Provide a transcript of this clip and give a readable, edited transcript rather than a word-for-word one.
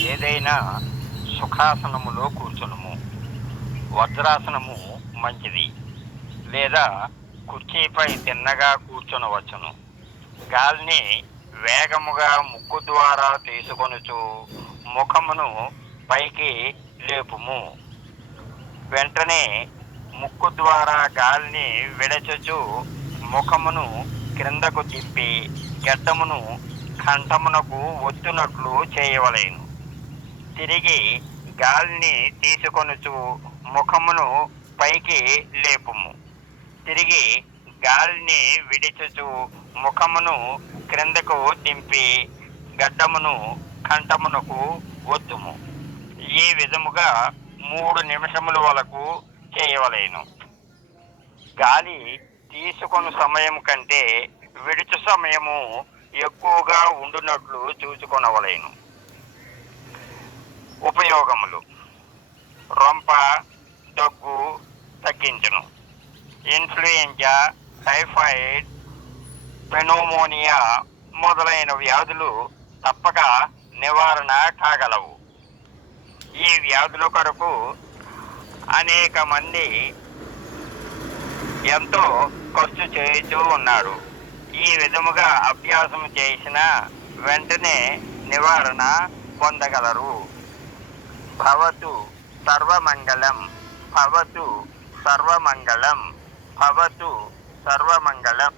ఏదైనా సుఖాసనములో కూర్చునుము. వజ్రాసనము మంచిది. లేదా కుర్చీపై తిన్నగా కూర్చొనవచ్చును. గాలిని వేగముగా ముక్కు ద్వారా తీసుకొనుచు ముఖమును పైకి లేపుము. వెంటనే ముక్కు ద్వారా గాలిని విడచుచు ముఖమును క్రిందకు దింపి గడ్డమును కంఠమునకు ఒత్తునట్లు చేయవలెను. తిరిగి గాలిని తీసుకొనుచు ముఖమును పైకి లేపుము. తిరిగి గాలిని విడిచుచు ముఖమును క్రిందకు దింపి గడ్డమును కంఠమునకు ఒత్తుము. ఈ విధముగా 3 నిమిషముల వరకు చేయవలెను. గాలి తీసుకొను సమయం కంటే విడుచు సమయము ఎక్కువగా ఉండునట్లు చూసుకొనవలెను. ఉపయోగములు: రొంప, దగ్గు తగ్గించును. ఇన్ఫ్లుయెంజా, టైఫాయిడ్, పెనోమోనియా మొదలైన వ్యాధులు తప్పక నివారణ కాగలవు. ఈ వ్యాధుల కొరకు అనేక మంది ఎంతో ఖర్చు చేస్తూ ఉన్నారు. ఈ విధముగా అభ్యాసం చేసిన వెంటనే నివారణ పొందగలరు. భవతు సర్వమంగళం. భవతు సర్వమంగళం. భవతు సర్వమంగళం.